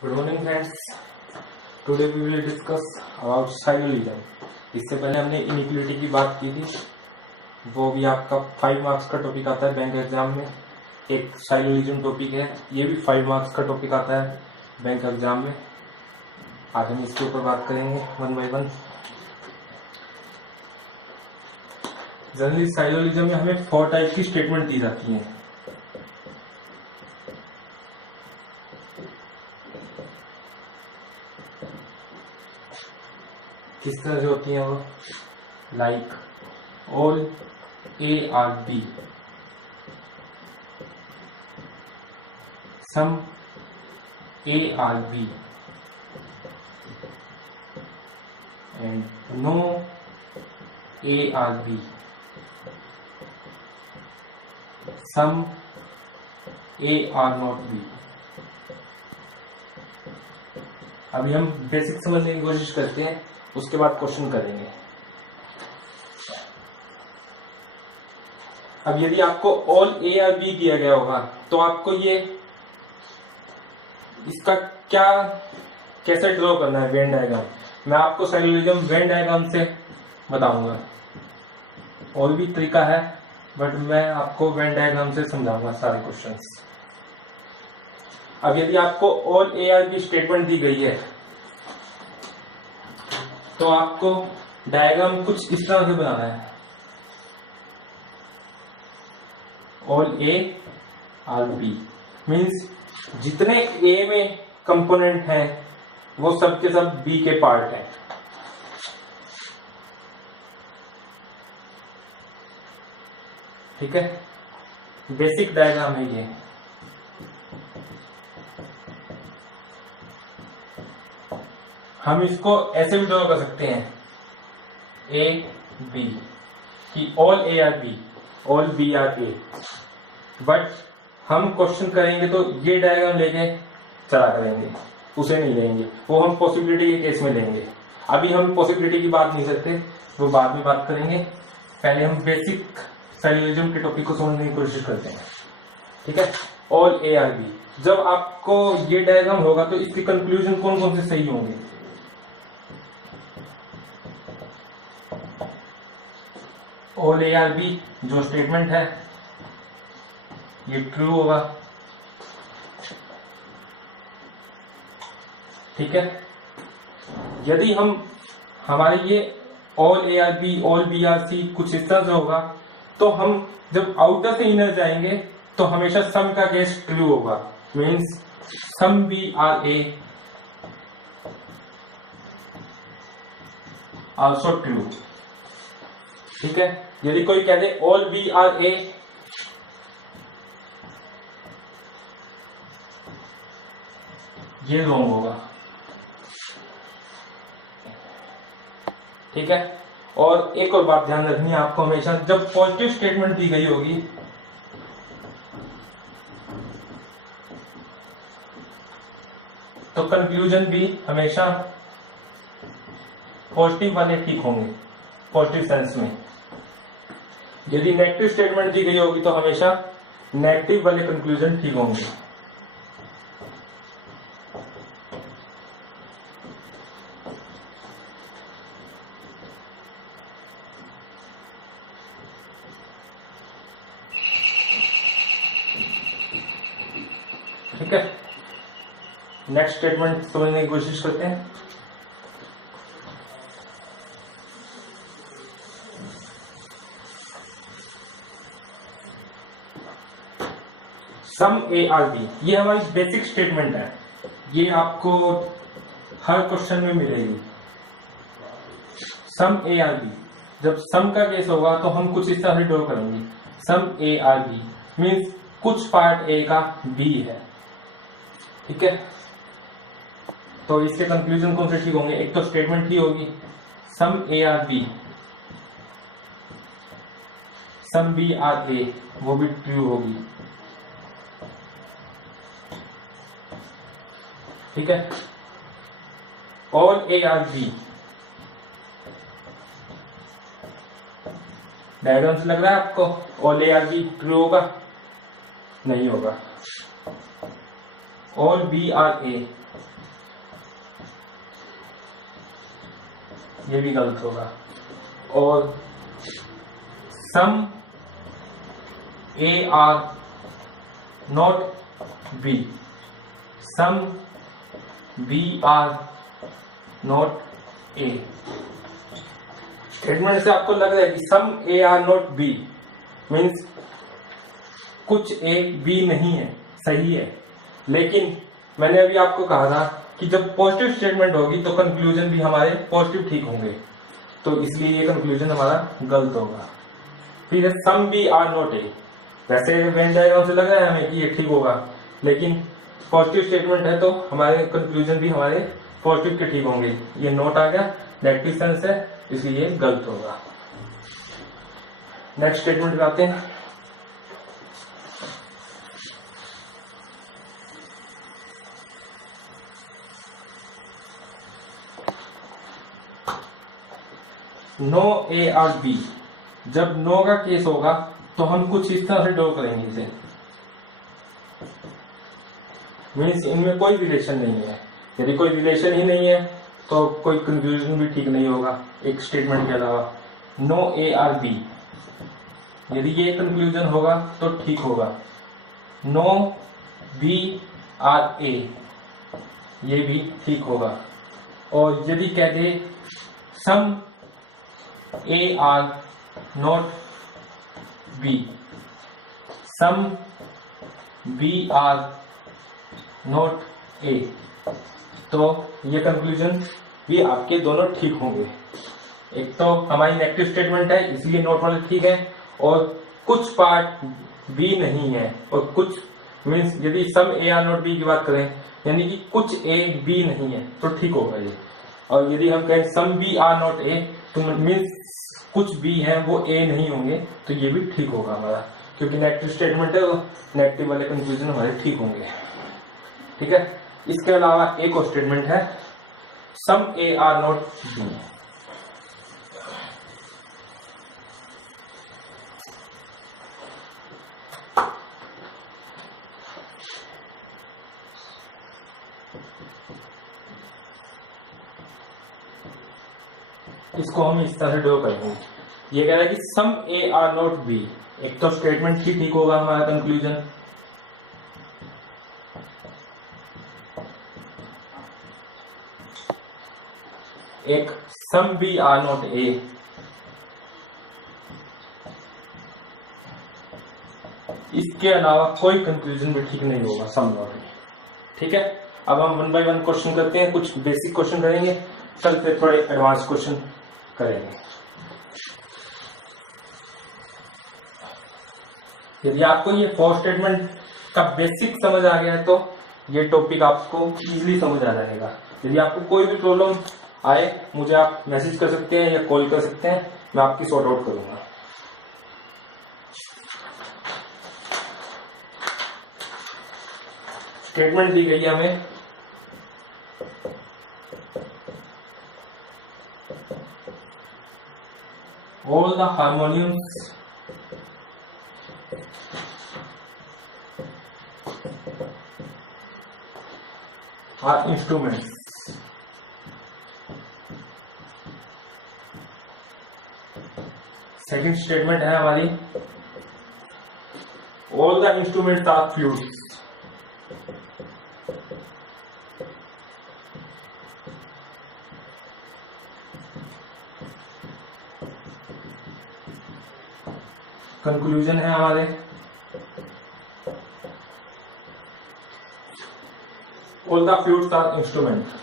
Good morning friends. Today we will discuss about syllogism. इससे पहले हमने इनइक्वालिटी की बात की थी, वो भी आपका 5 मार्क्स का टॉपिक आता है बैंक एग्जाम में। एक साइलोलिज्म टॉपिक है, ये भी 5 मार्क्स का टॉपिक आता है बैंक एग्जाम में। आज हम इसके ऊपर बात करेंगे वन बाय वन। जनरली साइलोलिज्म में हमें 4 टाइप की स्टेटमेंट दी जाती हैं। किस तरह से होती हैं वो? Like all A are B, some A are B and no A are B, some A are not B. अभी हम बेसिक समझने की कोशिश करते हैं, उसके बाद क्वेश्चन करेंगे। अब यदि आपको ऑल ए और बी दिया गया होगा तो आपको ये इसका क्या कैसे ड्रॉ करना है वेन डायग्राम। मैं आपको साइलोलिज्म वेन डायग्राम से बताऊंगा। और भी तरीका है बट मैं आपको वेन डायग्राम से समझाऊंगा सारे क्वेश्चंस। अब यदि आपको ऑल ए और बी स्टेटमेंट दी गई है तो आपको डायग्राम कुछ इस तरह से बनाना है। All A are B means जितने ए में कंपोनेंट हैं वो सब के सब बी के पार्ट हैं। ठीक है, बेसिक डायग्राम है ये। हम इसको ऐसे भी ड्रॉ कर सकते हैं, ए बी की all A are B, all B are A. But हम क्वेश्चन करेंगे तो ये डायग्राम लेके चला करेंगे, उसे नहीं लेंगे। वो हम पॉसिबिलिटी के केस में लेंगे। अभी हम पॉसिबिलिटी की बात नहीं करते, वो बाद में बात करेंगे। पहले हम बेसिक साइलोलिज्म के टॉपिक को समझने की कोशिश करते हैं। ठीक है, ऑल ए आर बी। जब आपको ये डायग्राम होगा तो इसके कंक्लूजन कौन कौन से सही होंगे? ऑल ए आर बी जो स्टेटमेंट है ये ट्रू होगा। ठीक है, यदि हम हमारे ये all A are B, all B are C कुछ इस तरह से होगा तो हम जब आउटर से इनर जाएंगे तो हमेशा सम का केस ट्रू होगा। Means some B are A also true. ठीक है, यदि कोई कह दे ऑल बी आर ए ये रॉन्ग होगा। ठीक है, और एक और बात ध्यान रखनी है आपको, हमेशा जब पॉजिटिव स्टेटमेंट दी गई होगी तो कंक्लूजन भी हमेशा पॉजिटिव वाले ठीक होंगे, पॉजिटिव सेंस में। यदि नेगेटिव स्टेटमेंट दी गई होगी तो हमेशा नेगेटिव वाले कंक्लूजन ठीक होंगे। ठीक है, नेक्स्ट स्टेटमेंट समझने की कोशिश करते हैं। सम ए आर बी, ये हमारी बेसिक स्टेटमेंट है। ये आपको हर क्वेश्चन में मिलेगी। सम ए आर बी, जब सम का केस होगा तो हम कुछ इस तरह से ड्रॉ करेंगे। सम ए आर बी मीन्स कुछ पार्ट ए का बी है। ठीक है, तो इसके कंक्लूजन कौन से ठीक होंगे? एक तो स्टेटमेंट ही होगी some A are B, some B are A, वो भी ट्रू होगी। ठीक है, all A are B, diagram से लग रहा है आपको all A are B true होगा? नहीं होगा। ऑल बी आर ए ये भी गलत होगा। और some A are not B, some B are not A. Statement से आपको लग रहा है कि some A are not B means कुछ ए बी नहीं है, सही है। लेकिन मैंने अभी आपको कहा था कि जब पॉजिटिव स्टेटमेंट होगी तो कंक्लूजन भी हमारे पॉजिटिव ठीक होंगे, तो इसलिए ये कंक्लूजन हमारा गलत होगा। फिर some B are not A, वैसे वेन डायग्राम से लग रहा है हमें कि ये ठीक होगा, लेकिन पॉजिटिव स्टेटमेंट है तो हमारे कंक्लूजन भी हमारे पॉजिटिव के ठीक होंगे। ये नोट आ गया, नेगेटिव सेंस है, इसलिए ये गलत होगा। नेक्स्ट स्टेटमेंट पे आते हैं। नो ए आर बी, जब नो का केस होगा तो हम कुछ इस तरह से ड्रॉ करेंगे इसे, मीन्स इनमें कोई रिलेशन नहीं है। यदि कोई रिलेशन ही नहीं है तो कोई कंक्लूजन भी ठीक नहीं होगा एक स्टेटमेंट के अलावा। नो ए आर बी, यदि ये कंक्लूजन होगा तो ठीक होगा। नो बी आर ए, ये भी ठीक होगा। और यदि कह दे some A are not B, some B are not A, तो ये कंक्लूजन भी आपके दोनों ठीक होंगे। एक तो हमारी नेगेटिव स्टेटमेंट है इसलिए नोट वाले ठीक है, और कुछ पार्ट बी नहीं है, और कुछ मीन्स यदि सम ए आर नॉट बी की बात करें यानी कि कुछ ए बी नहीं है तो ठीक होगा ये। और यदि हम कहें some B are not A तो मीन्स कुछ बी है वो ए नहीं होंगे, तो ये भी ठीक होगा हमारा, क्योंकि नेगेटिव स्टेटमेंट है तो नेगेटिव वाले कंक्लूजन हमारे ठीक होंगे। ठीक है, इसके अलावा एक और स्टेटमेंट है सम ए आर नॉट बी। इसको हम इस तरह से ड्रॉ करेंगे। ये कह रहा है कि some A are not B, एक तो स्टेटमेंट ही ठीक होगा हमारा कंक्लूजन, एक some B are not A, इसके अलावा कोई कंक्लूजन भी ठीक नहीं होगा सम नॉट ए। ठीक है, अब हम वन बाय वन क्वेश्चन करते हैं। कुछ बेसिक क्वेश्चन करेंगे, चलते थोड़े एडवांस क्वेश्चन करेंगे। यदि आपको ये फोर स्टेटमेंट का बेसिक समझ आ गया है तो ये टॉपिक आपको इजीली समझ आ जाएगा। यदि आपको कोई भी प्रॉब्लम आए मुझे आप मैसेज कर सकते हैं या कॉल कर सकते हैं, मैं आपकी सॉर्ट आउट करूंगा। स्टेटमेंट दी गई है हमें all the harmoniums are instruments। Second statement है हमारी all the instruments are fluids। Conclusion है हमारे all the fluids are instrument।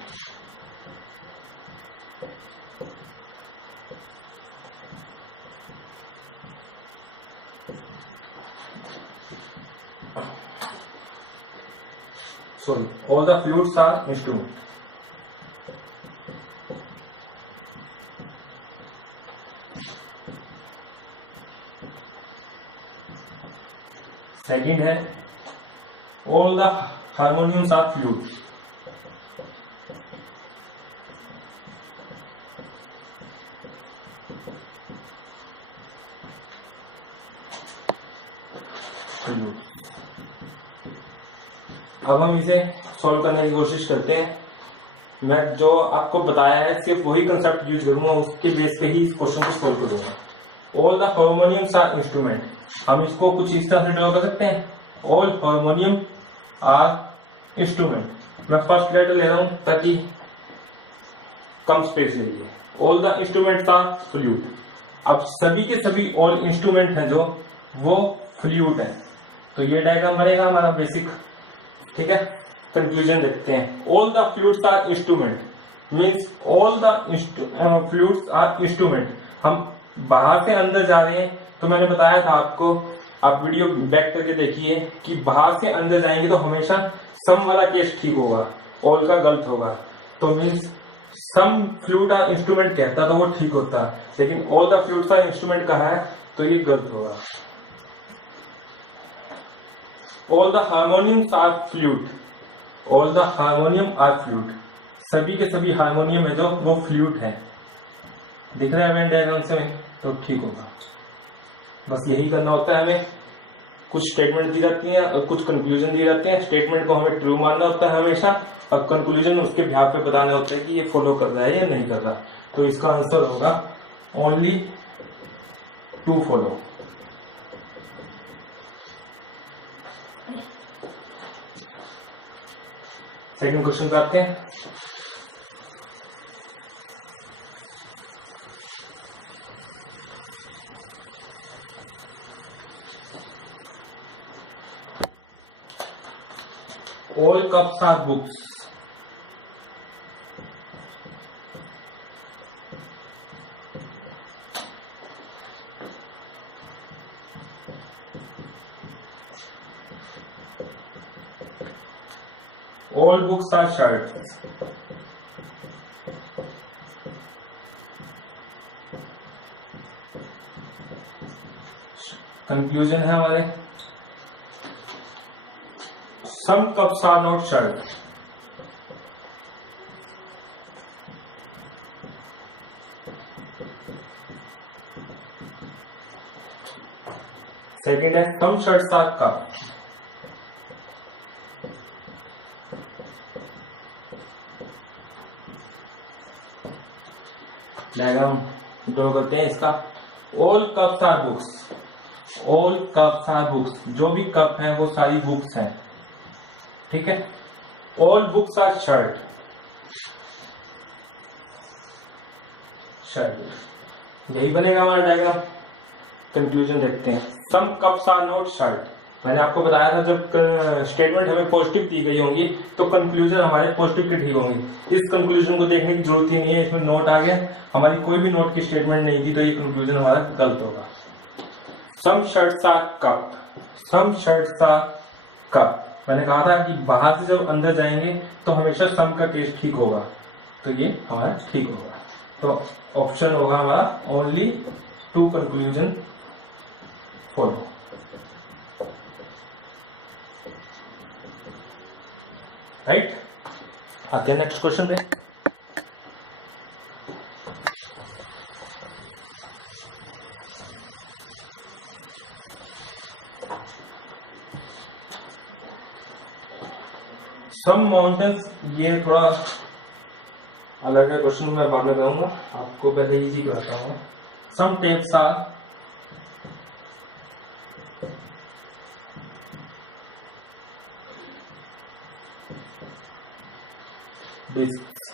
Sorry, all the fluids are instrument। Second है all the harmoniums are fluids। अब हम इसे सॉल्व करने की कोशिश करते हैं। मैं जो आपको बताया है सिर्फ वही कंसेप्ट यूज करूंगा, उसके बेस पे ही इस क्वेश्चन को सोल्व करूंगा। All the harmoniums are instrument, हम इसको कुछ इस तरह से ड्रॉ कर सकते हैं, ऑल हार्मोनियम आर इंस्ट्रूमेंट। मैं फर्स्ट लेटर ले रहा हूं ताकि कम स्पेस ले लीजिए। All the instruments are flute. अब सभी के सभी ऑल इंस्ट्रूमेंट हैं जो वो फ्लूट है, तो ये डायग्राम बनेगा हमारा बेसिक। ठीक है, कंक्लूजन देखते हैं। All the flutes are instrument means all the flutes are instrument. हम बाहर से अंदर जा रहे हैं, तो मैंने बताया था आपको, आप वीडियो बैक करके देखिए कि बाहर से अंदर जाएंगे तो हमेशा सम वाला केस ठीक होगा, ऑल का गलत होगा। तो means some flute are instrument कहता तो वो ठीक होता, लेकिन all the flutes are instrument कहा है तो ये गलत होगा। All the harmoniums are flute, all the harmonium are flute, सभी के सभी हार्मोनियम है जो वो फ्लूट है। दिख रहा है वेन डायग्राम से, तो ठीक होगा। बस यही करना होता है हमें। कुछ स्टेटमेंट दी जाती है और कुछ कंक्लूजन दिए जाते हैं। स्टेटमेंट को हमें ट्रू मानना होता है हमेशा, और कंक्लूजन उसके बिहाफ पे बताना होता है कि ये फॉलो कर रहा है या नहीं कर रहा। तो इसका आंसर होगा only two follow. Second question पे आते हैं। All cups are books. All books are shirts. Conclusion है हमारे, some cups are not shirts. Second है some shirts are cups. Diagram draw करते हैं इसका। all cups are books, all cups are books, जो भी कप हैं वो सारी बुक्स हैं। ठीक है, all books are shirt, shirt यही बनेगा हमारा डायग्राम। कंक्लूजन देखते हैं। Some cups are not shirt. मैंने आपको बताया था जब स्टेटमेंट हमें पॉजिटिव दी गई होंगी तो कंक्लूजन हमारे पॉजिटिव के ठीक होंगे। इस कंक्लूजन को देखने की जरूरत ही नहीं है, इसमें नोट आ गया, हमारी कोई भी नोट की स्टेटमेंट नहीं थी, तो ये कंक्लूजन हमारा गलत होगा। Some shirts are cup, some shirts are cup. मैंने कहा था कि बाहर से जब अंदर जाएंगे तो हमेशा सम का केस ठीक होगा, तो ये हमारा ठीक होगा। तो ऑप्शन होगा हमारा only two conclusion follow. Right, आते हैं नेक्स्ट क्वेश्चन पे। सम माउंटेन्स, ये थोड़ा अलग है क्वेश्चन, मैं बाद में कहूंगा, आपको पहले इजी कराता हूँ। Some tapes are discs,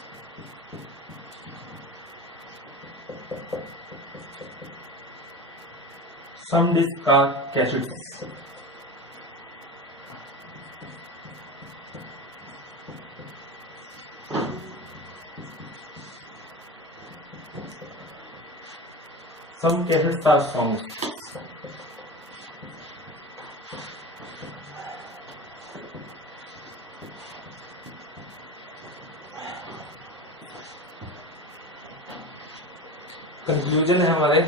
some discs are cassettes. Some cassettes are songs. Conclusion है हमारे,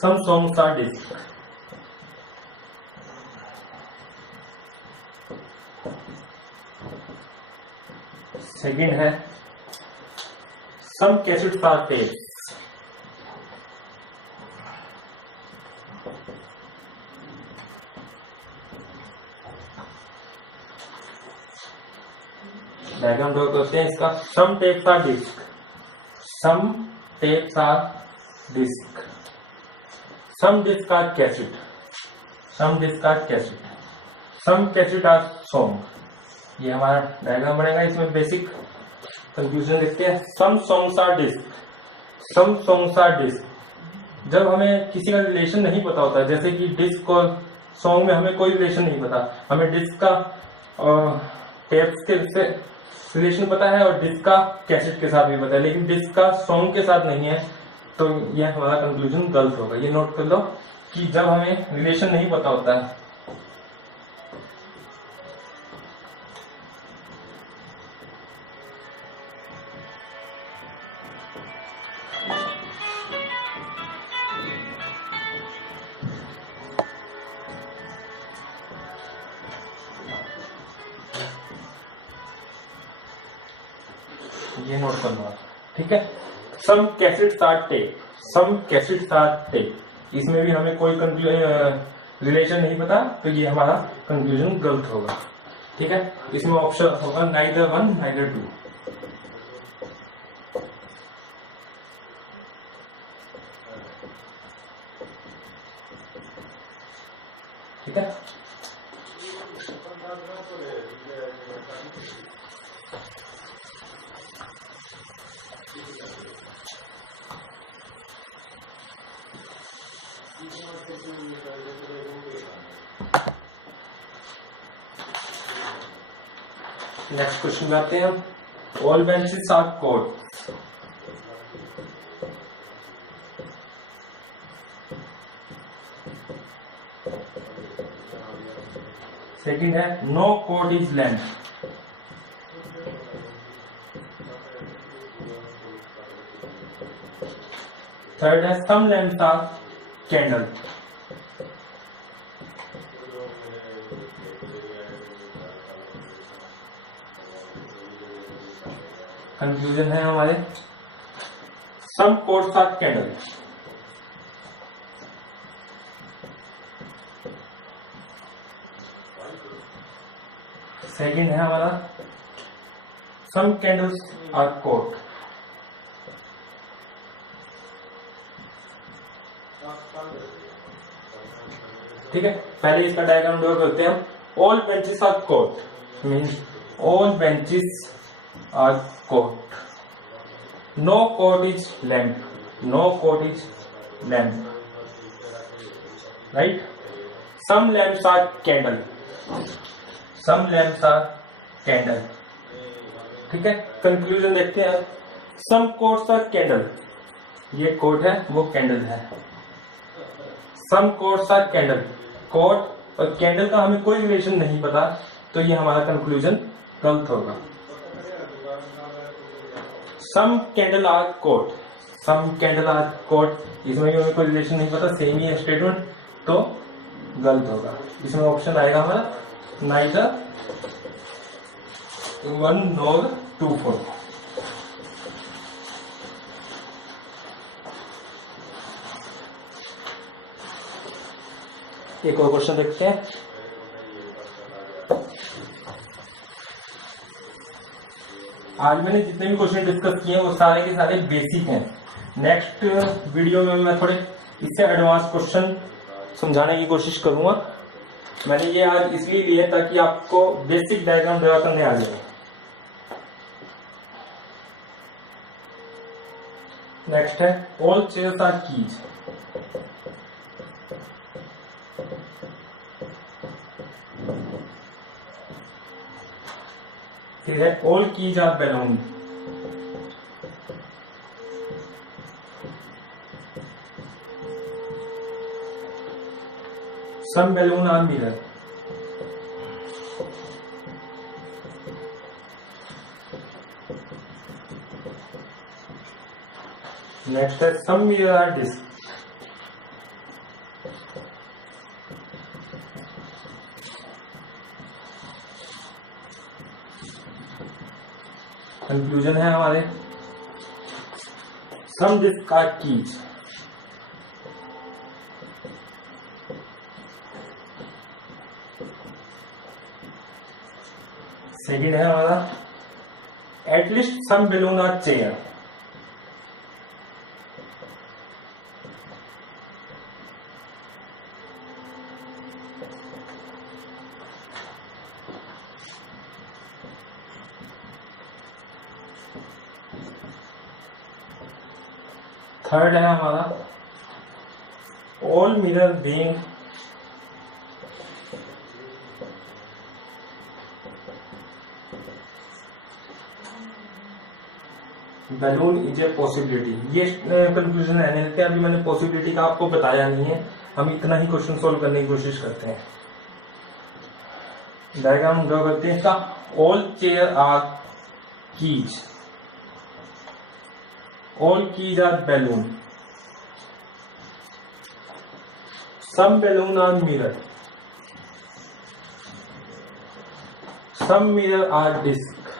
some songs are disc. Second है some cassettes are tapes. Diagram draw करते हैं इसका। Some tapes are disc, some tapes are disc, some disc are cassette, some disc are cassette, some cassette are song. ये हमारा diagram बनेगा। इसमें basic confusion देखते हैं। Some songs are disc, some songs are disc. जब हमें किसी का रिलेशन नहीं पता होता, जैसे कि डिस्क और सॉन्ग में हमें कोई रिलेशन नहीं पता, हमें डिस्क का टेप्स के से रिलेशन पता है और डिस्क का कैसेट के साथ भी पता है, लेकिन डिस्क का सॉन्ग के साथ नहीं है, तो यह हमारा कंक्लूजन गलत होगा। ये नोट कर लो कि जब हमें रिलेशन नहीं पता होता है ये नोट करना, ठीक है। Some cassettes are tape, some cassettes are tape. इसमें भी हमें कोई रिलेशन नहीं पता, तो ये हमारा कंक्लूजन गलत होगा, ठीक है। इसमें ऑप्शन होगा नाइदर वन नाइदर टू। ठीक है। नेक्स्ट क्वेश्चन में आते हैं हम। All benches are code, second है no code is lamp, third है some lamps are candle. Conclusion है हमारे some codes are candle, second है हमारा सम कैंडल्स आर कोड, ठीक है। पहले इसका डायग्राम ड्रॉ करते हैं हम। All benches are code means all benches are code, no code is lamp, no code is lamp, right. Some lamps are candle, some lamps are candle, ठीक है। Conclusion देखते हैं। सम कोड्स आर कैंडल, ये code है वो candle है। Some codes are candle, code और candle का हमें कोई रिलेशन नहीं पता, तो ये हमारा कंक्लूजन गलत होगा। सम कैंडल आर कोड, सम कैंडल आर कोड, इसमें भी हमें कोई रिलेशन नहीं पता, सेम ही है स्टेटमेंट, तो गलत होगा। इसमें ऑप्शन आएगा हमारा neither one nor two four. एक और क्वेश्चन देखते हैं। आज मैंने जितने भी क्वेश्चन डिस्कस किए हैं वो सारे के सारे बेसिक हैं। नेक्स्ट वीडियो में मैं थोड़े इससे एडवांस क्वेश्चन समझाने की कोशिश करूंगा। मैंने ये आज इसलिए लिया ताकि आपको बेसिक डायग्राम ड्रा करने आ जाए। नेक्स्ट है ऑल चेयर्स आर कीज, फिर है all keys are balloon, some balloon are mirror, next है some mirror are disc, conclusion है हमारे some disc are keys, second है हमारा at least some balloon are chair. Third है हमारा all mirror being balloon is a possibility. ये conclusion रहने देते हैं, अभी मैंने पॉसिबिलिटी का आपको बताया नहीं है, हम इतना ही क्वेश्चन सोल्व करने की कोशिश करते हैं। डायग्राम ड्रॉ करते हैं इसका। All chair are keys, all keys are balloon, some balloon are mirror, some mirror are disc.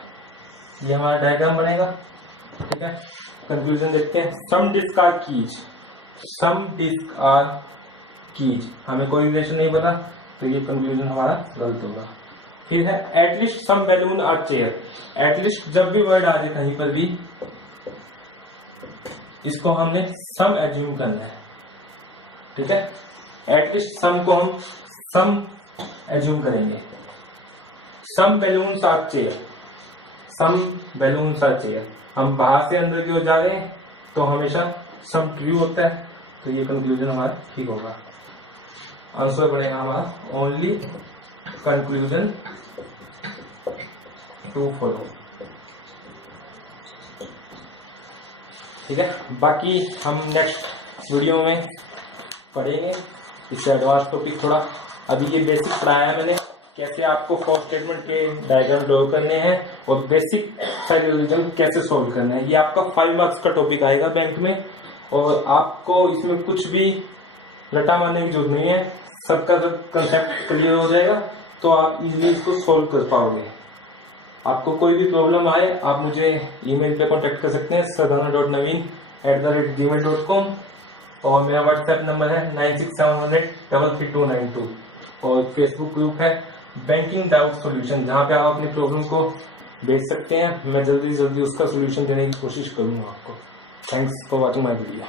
ये हमारा डायग्राम बनेगा, ठीक है। कंक्लूजन देखते हैं। Some disc are keys, some disc are keys, हमें कोई रिलेशन नहीं पता तो ये कंक्लूजन हमारा गलत होगा। फिर है at least some balloon are chair. At least जब भी वर्ड आ जाए कहीं पर भी, इसको हमने सम एज्यूम करना है, ठीक है। एटलीस्ट सम को हम सम एज्यूम करेंगे। Some balloons are chair, some balloons are chair. हम बाहर से अंदर की ओर जा रहे हैं तो हमेशा सम ट्रू होता है, तो ये कंक्लूजन हमारा ठीक होगा। आंसर बनेगा हमारा ओनली कंक्लूजन टू फॉलो, ठीक है। बाकी हम नेक्स्ट वीडियो में पढ़ेंगे इससे एडवांस टॉपिक थोड़ा। अभी ये बेसिक पढ़ाया मैंने, कैसे आपको फॉर स्टेटमेंट के डायग्राम ड्रॉ करने हैं और बेसिक साइक्लोरिज्म कैसे सॉल्व करना है। ये आपका 5 मार्क्स का टॉपिक आएगा बैंक में, और आपको इसमें कुछ भी रटा मारने की जरूरत नहीं है, सबका जब कंसेप्ट क्लियर हो जाएगा तो आप इजीली इसको सॉल्व कर पाओगे। आपको कोई भी प्रॉब्लम आए आप मुझे ईमेल पे कांटेक्ट कर सकते हैं sadhana.naveen@gmail.com, और मेरा व्हाट्सएप नंबर है 9671003392, और फेसबुक ग्रुप है बैंकिंग डाउट सॉल्यूशन, जहाँ पे आप अपनी प्रॉब्लम को भेज सकते हैं। मैं जल्दी से जल्दी उसका सॉल्यूशन देने की कोशिश करूंगा आपको। Thanks for watching my video.